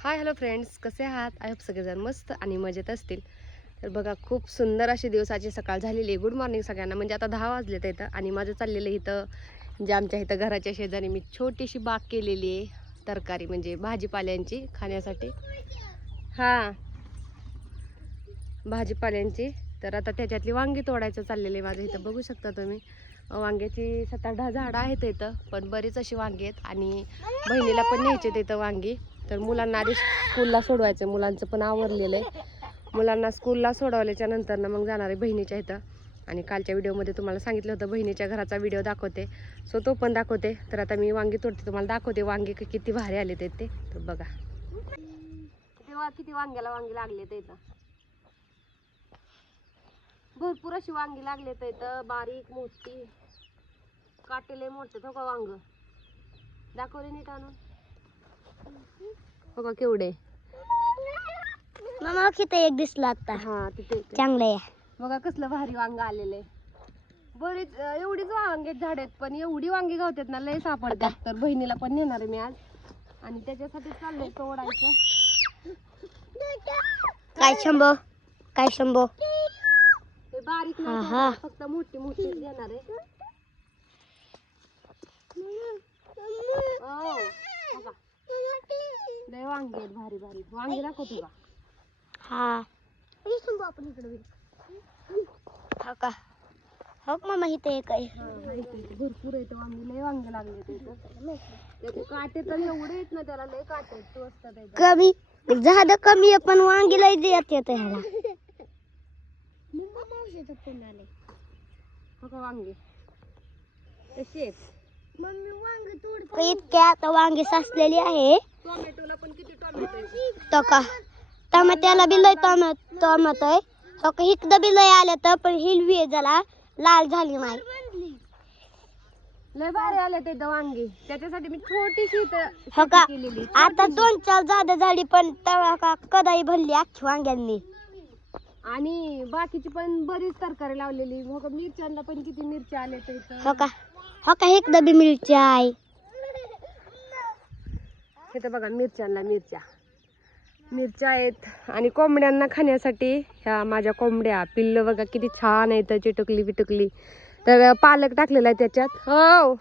Hi hello friends कसे आहात? I hope सगळेजण मस्त आणि मजेत असतील. तर बघा खूप सुंदर अशी दिवसाची सकाळ झालेली आहे. गुड मॉर्निंग सगळ्यांना. म्हणजे आता दहा वाजले तर इथं आणि माझं चाललेलं इथं जे आमच्या इथं घराच्या शेजारी मी छोटीशी बाग केलेली आहे. तरकारी म्हणजे भाजीपाल्यांची खाण्यासाठी. हां. भाजीपाल्यांची. तर आता त्याच्यातली वांगी तोडायचं चाललेलं आहे माझं. इथं बघू शकता तुम्ही. वांग्याची सात आठ दहा झाडं आहेत इथं पण बरीच अशी वांगी आहेत. आणि बहिणीला पण न्यायचे इथं वांगी. तर मुलांना आधी स्कूलला सोडवायचं. मुलांचं पण आवरलेलं आहे. मुलांना स्कूलला सोडवल्याच्या नंतर ना मग जाणार आहे बहिणीच्या इथं. आणि कालच्या व्हिडिओमध्ये तुम्हाला सांगितलं होतं बहिणीच्या घराचा व्हिडिओ दाखवते. सो तो पण दाखवते. तर आता मी वांगी तोडते. तुम्हाला दाखवते वांगी किती भारी आले ते ते. तर बघा. किती वा- किती वांग्याला वांगी लागले ते इथं? भरपूर अशी वांगी लागले ते इथं. बारीक मोठी. काटेले मोठे तो का वांग. दाखवले नीट आणून. का केवढे. मामा तिथे एक दिसला आता. हा तिथे. चांगलं आहे. बघा कसलं भारी वांग आलेले बरीच एवढीच वांगे झाड आहेत पण एवढी वांगी गावतात ना लय सापडतात. तर बहिणीला पण नेणार आहे मी आज. आणि त्याच्यासाठी चाललंय तोडायचं काय शंभो? काय शंभो? ते बारीक नाही हा, हा. फक्त मोठी मोठी घेणार आहे. हो? लय वांगी आहेत भारी भारी. वांगी हा. आपण इकडे हो का? हो का मामा इथे एक आहे. हा, माहिती आहे. भरपूर येतं वांगी. लय वांगे लागले काटे तर एवढे आहेत ना त्याला लय काटे आहेत. टोचतात त्याच्यात. कमी. झाड कमी आहे पण वांगी लय देत येत ह्याला. हो का वांगे. कशी आहेत? इतक्या आता वांगी साचलेली आहे. टोमॅटोला पण किती टोमॅटो आहेत? तो का टमाट्याला बी लय टोमॅटो टोमॅटो आहे. तो का इकडं बी लय आले तर पण हिरवी आहे जरा. लाल झाली नाही. लय भारी आले ते इथं वांगी. त्याच्यासाठी मी छोटीशी इथं हो का? शेती केलेली. आता दोन चार झाडं झाली पण तेव्हा का कदाई भरली अख्खी वांग्यांनी. आणि बाकीची पण बरीच तरकारी लावलेली. हो का? मिरच्यांना पण किती मिरच्या आल्या तर इथं. हो का? हो का एक डबी मिरची आहे? तर बघा मिरच्यांना मिरच्या. मिरच्या आहेत आणि कोंबड्यांना खाण्यासाठी ह्या माझ्या कोंबड्या. पिल्ल बघा किती छान आहेत चिटकली बिटकली. तर पालक टाकलेला आहे त्याच्यात. हो.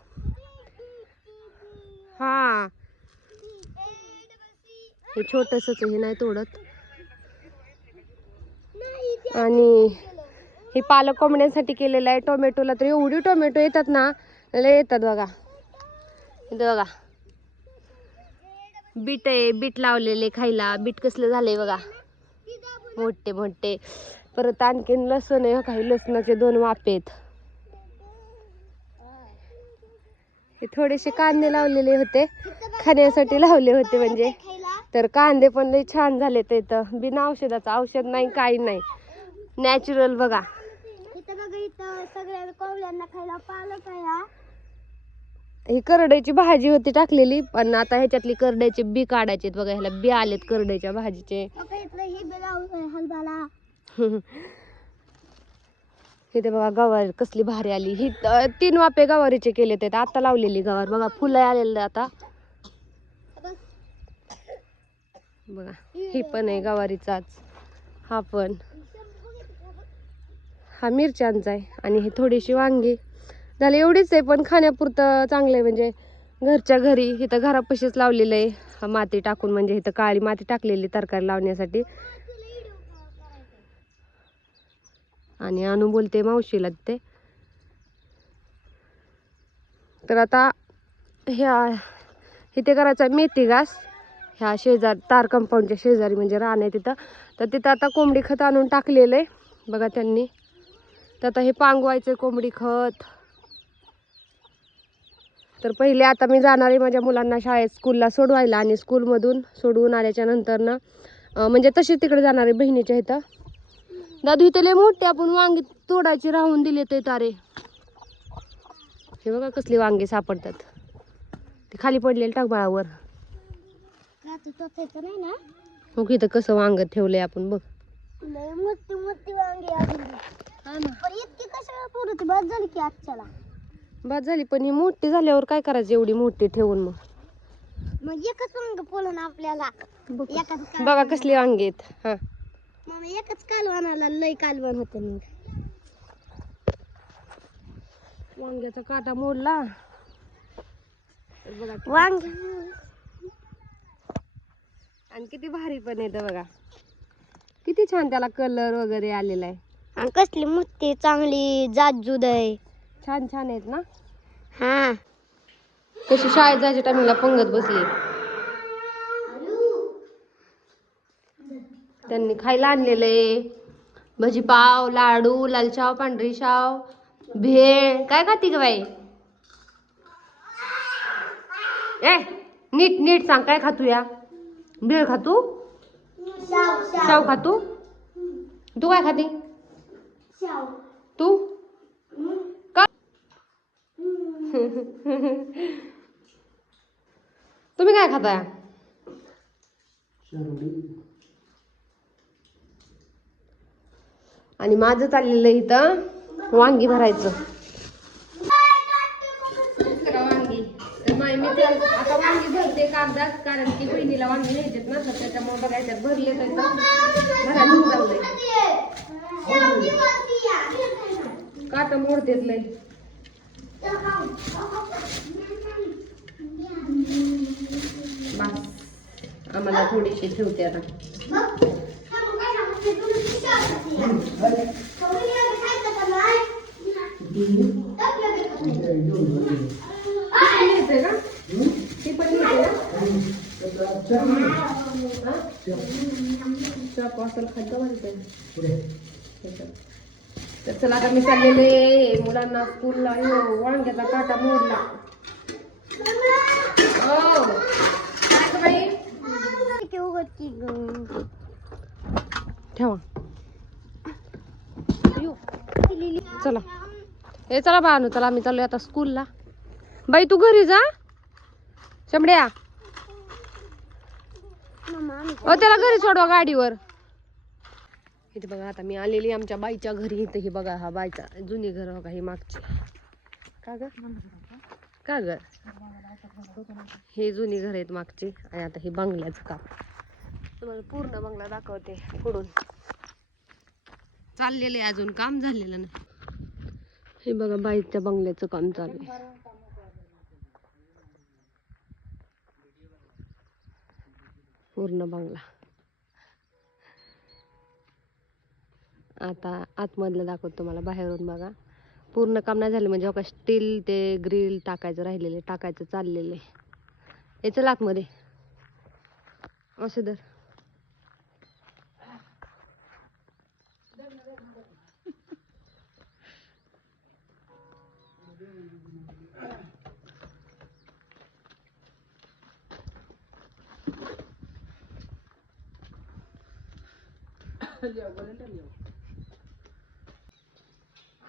हा. हे छोटसच हे नाही तोडत. आणि हे पालक कोंबड्यांसाठी केलेलं आहे. टोमॅटोला तर एवढी टोमॅटो येतात ना लय येतात बघा इथं बघा बीट आहे बीट लावलेले खायला. बीट कसलं झालंय बघा. मोठे मोठे. परत आणखीन लसूण आहे हो काही. लसणाचे दोन वाफे आहेत. हे थोडेसे कांदे लावलेले होते. खाण्यासाठी लावले होते म्हणजे. तर कांदे पण लई छान झाले ते तर बिना औषधाचं. औषध नाही काही नाही. नॅचरल बघा. इथं बघा इथं सगळ्या कोवळ्यांना खायला पालक आहे हा. करड्याची भाजी होती टाकलेली पण आता ह्याच्यातली करड्याचे बी काढायचे बघा ह्याला बी आलेत करड्याच्या भाजीचे. इथे बघा गवार कसली भारी आली. ही तीन वापे गवारीचे केले ते आता लावलेली गवार. बघा फुलं आलेलं आता. बघा ही पण आहे गवारीचाच. हा पण. हा मिरच्यांचा आहे. आणि ही थोडीशी वांगी. झालं एवढीच आहे पण खाण्यापुरतं चांगलं आहे म्हणजे घरच्या घरी इथं घरापाशीच लावलेलं आहे माती टाकून म्हणजे इथं काळी माती टाकलेली तरकारी लावण्यासाठी. आणि अनु बोलते मावशीला ते तर आता ह्या इथे करायचा मेथी घास. ह्या शेजार तार कंपाऊंडच्या शेजारी म्हणजे रान आहे तिथं. तर तिथं आता कोंबडी खत आणून टाकलेलं आहे बघा त्यांनी. तर आता हे पांगवायचं कोंबडी खत. तर पहिले आता मी जाणार आहे माझ्या मुलांना शाळेत स्कूलला सोडवायला आणि स्कूलमधून सोडवून आल्याच्यानंतर ना अं, म्हणजे तशी तिकडे जाणार आहे बहिणीच्या इथं. दादू इथे लय मोठे आपण वांगी तोडायची राहून दिले ते तारे. हे बघा कसली वांगी सापडतात. ते खाली पडलेले टाक बाळावर. रात्री टोचायचं नाही ना? मग इथं कसं वांग ठेवलंय आपण बघ. मोठी मोठी वांगी बाद झाली पण ही मोठी झाल्यावर काय करायचं एवढी मोठी ठेवून मग? मग एकच वांग पोलन आपल्याला. एकाच बघा कसली वांगी आहेत. हा. मग एकच लय कालवण होतं मग. वांग्याचा काटा मोडला. बघा वांग. आणि किती भारी पण येतं बघा. किती छान त्याला कलर वगैरे आलेला आहे. आणि कसली मोठी चांगली जाजूद आहे. छान छान आहेत ना? हा. कशी शाळेत जायच्या टायमिंगला पंगत बसली. त्यांनी खायला आणलेले. भजीपाव लाडू लालचाव पांढरी शाव भेळ. काय खाती ग बाई? ए नीट नीट सांग काय खातू या? भेळ खातू? शाव खातू? तू काय खाती? तू? तुम्ही काय खाताय आणि माझं चाललेलं इथं वांगी भरायचं. वांगी. आता वांगी भरते कागदात कारण की बहिणीला वांगी न्यायचेत ना तर त्याच्यामुळे बघा याच्यात भरले तर भरायला चाललंय. काटा मोडतेत लय. बस. आम्हाला थोडीशी ठेवते आता. ती पण चाकू असेल खाद्य त्याच्यात. तर चला आता मी चाललेले मुलांना स्कूलला वांग्याचा काटा मोडला. हो. काय गं बाई? ठेवा. अयो. चला. हे चला बानू चला आम्ही चाललोय आता स्कूलला बाई तू घरी जा. शंभड्या अ त्याला घरी सोडवा गाडीवर. इथे बघा आता मी आलेली आमच्या बाईच्या घरी इथे. ही बघा हा बाईचा जुनी घर बघा ही मागची. का ग? का ग? हे जुनी घर आहेत मागची. आणि आता हे बंगल्याचं काम. तुम्हाला पूर्ण बंगला दाखवते पुढून. चाललेलं आहे अजून काम झालेलं नाही. हे बघा बाईच्या बंगल्याचं काम चालू आहे. पूर्ण बंगला. आता आतमधलं दाखवतो तुम्हाला बाहेरून बघा. पूर्ण काम नाही झालं म्हणजे हो अका स्टील ते ग्रिल टाकायचं राहिलेले टाकायचं चाललेले याचं आतमध्ये. असं दर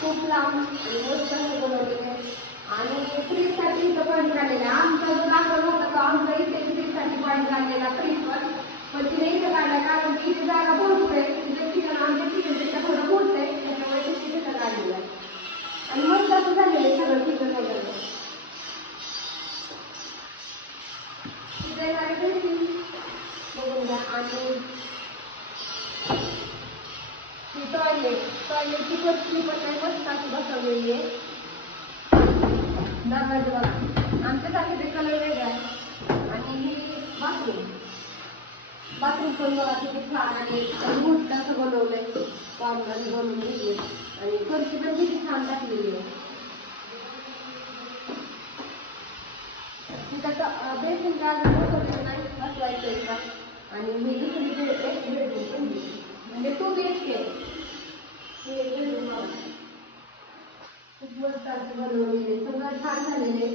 खूप लांब आणि मस्त असं आहे आणि फ्रीजसाठी इथं पॉईंट काढलेला आमचा जो दाखवला होता तो आमचा इथे फ्रीजसाठी पॉईंट काढलेला फ्रीज पण पण तिने इथं काढला कारण की इथे जागा भरून आहे तिथे ठिकाण आमच्या ठिकाणपेक्षा थोडं मोठं आहे त्याच्यामुळे ते तिथं काढलेलं आहे आणि मस्त असं झालेलं आहे सगळं ठिकाण वगैरे तिथे येणारे भेटतील बघून घ्या आणि ही टॉयलेट टॉयलेटची बसली पण नाही मस्त अशी बसवलेली आहे दरवाजा बघा आमच्यासाठी ते कलर वेगळा आहे आणि ही बाथरूम बाथरूम पण बघा किती छान आणि मोठं असं बनवलंय कामगार बनवून घेतले आणि फरशी पण किती छान टाकलेली आहे आता बेडरूम अजून नाही बसवायचं आहे का आणि मी दुसरी bed- एक बेडरूम म्हणजे टू बी एच के हे एक बेडरूम खूप मस्त असं बनवलेले सगळं छान झालेले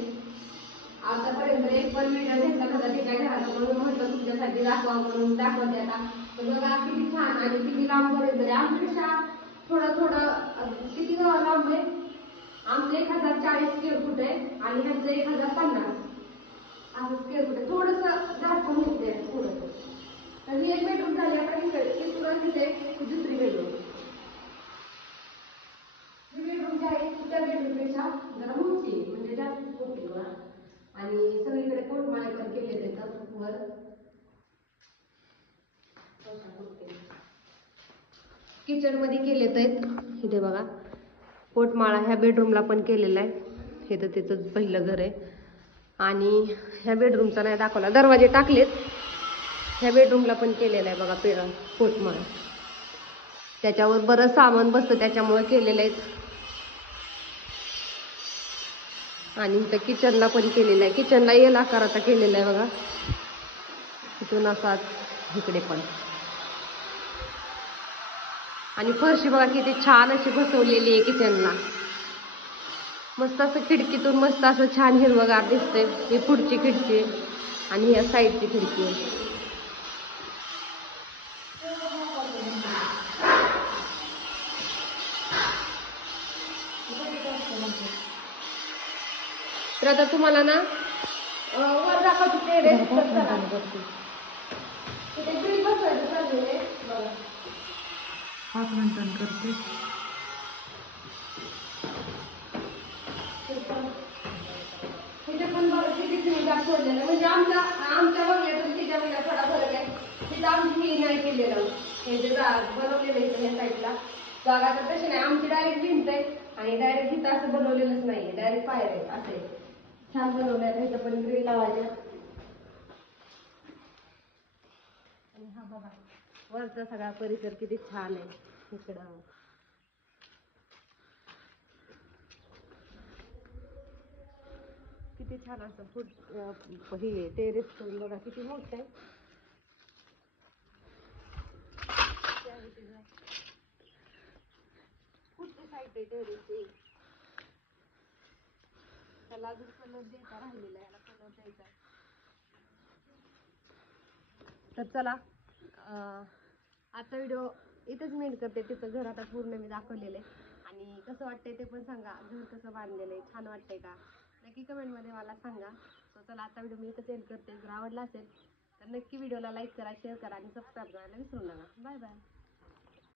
आतापर्यंत एक पण व्हिडिओ घेतला नव्हता तिच्या घरात म्हणून म्हटलं तुमच्यासाठी दाखवा म्हणून दाखवते आता. तर बघा किती छान आणि किती लांब पर्यंत आहे. आमच्यापेक्षा थोडं थोडं अं, किती लांब आहे? आमचं एक हजार चाळीस स्क्वेअर फूट आहे आणि ह्यांचं एक हजार पन्नास असं स्क्वेअर फूट आहे. थोडंसं दाखवून मोठे आहे थोडंसं तर ही एक बेडरूम झाली आपण इकडे इकडून तिथे दुसरी बेडरूम ही बेडरूम जी आहे ती त्या बेडरूमपेक्षा जरा मोठी म्हणजे जास्त मोठी बघा आणि सगळीकडे कोटमाळे पण केले त्याचं वर. किचनमध्ये केलेत आहेत इथे बघा. पोटमाळा ह्या बेडरूमला पण केलेला आहे. हे तर तिथं पहिलं घर आहे. आणि ह्या बेडरूमचा नाही दाखवला. दरवाजे टाकलेत. ह्या बेडरूमला पण केलेला आहे बघा पे पोटमाळा त्याच्यावर बरं सामान बसतं त्याच्यामुळे केलेलं आहे. आणि इथं किचनला पण केलेलं आहे. किचनला येल आकाराचा केलेला आहे बघा. इथून असा इकडे पण. आणि फरशी बघा किती छान अशी बसवलेली आहे किचनला मस्त असं खिडकीतून मस्त असं छान हिरवगार दिसतंय. ही पुढची खिडकी आणि ह्या साईडची खिडकी तर आता तुम्हाला ना वर दाखवते बघा. पाच मिनिटांनी करते. तिथे पण किती सोडलेलं म्हणजे आमच्या आमच्या तिच्या थोडा फरक आहे. तिथं आमची नाही केलेलं. हे जे जा बनवलेलं आहे इथं या साईडला जागा तर तशी नाही. आमची डायरेक्ट भिंत आहे आणि डायरेक्ट तिथं असं बनवलेलंच नाहीये. डायरेक्ट बाहेर आहे असं आहे. छान बनवलं आहे. इथं पण ग्रिल लावायचं. आणि हा बघा वरचा सगळा परिसर किती छान आहे. इकडं. किती छान असं फुट हे टेरेस करून बघा किती मोठं आहे. कुठली साईड आहे टेरेसची त्याला अजून कलर द्यायचा राहिलेला आहे. याला कलर द्यायचा तर चला आजचा व्हिडिओ इथंच मेंड करते. तिचं घर आता पूर्ण मी दाखवलेलं आहे. आणि कसं वाटतंय ते पण सांगा. घर कसं बांधलेलं आहे छान वाटतंय का? नक्की कमेंटमध्ये मला सांगा. सो चला आता व्हिडिओ मी इथंच एंड करते. जर आवडला असेल तर नक्की व्हिडिओला लाईक करा शेअर करा आणि सबस्क्राईब करायला विसरू नका. Bye bye